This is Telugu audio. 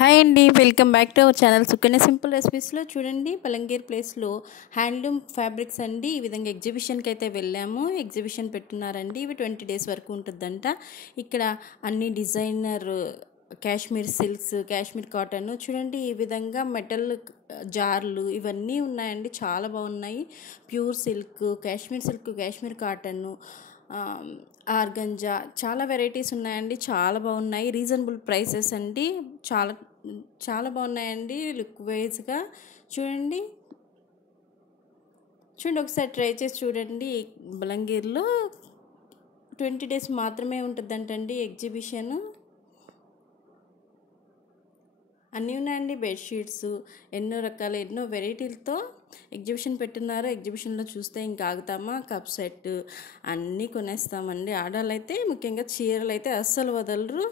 హాయ్ అండి, welcome back to our channel Sukanya simple రెసిపీస్లో. చూడండి, పలంగీర్ ప్లేస్లో హ్యాండ్లూమ్ ఫ్యాబ్రిక్స్ అండి. ఈ విధంగా ఎగ్జిబిషన్కి అయితే వెళ్ళాము. ఎగ్జిబిషన్ పెట్టున్నారండి. ఇవి 20 days వరకు ఉంటుందంట. ఇక్కడ అన్ని designer Kashmir silks, Kashmir cotton, చూడండి ఈ విధంగా మెటల్ జార్లు ఇవన్నీ ఉన్నాయండి. చాలా బాగున్నాయి. Pure silk, Kashmir cotton, organza, చాలా వెరైటీస్ ఉన్నాయండి. చాలా బాగున్నాయి. రీజనబుల్ ప్రైసెస్ అండి. చాలా చాలా బాగున్నాయండి. లుక్ వైజ్గా చూడండి ఒకసారి ట్రై చేసి చూడండి. బలంగీర్లో 20 days మాత్రమే ఉంటుందంటండి ఎగ్జిబిషన్. అన్నీ ఉన్నాయండి. బెడ్షీట్స్, ఎన్నో వెరైటీలతో ఎగ్జిబిషన్ పెట్టున్నారు. ఎగ్జిబిషన్లో చూస్తే ఇంకా ఆగుతామా? కప్ సెట్ అన్నీ కొనేస్తామండి. ఆడవాళ్ళు అయితే ముఖ్యంగా చీరలు అయితే అస్సలు వదలరు.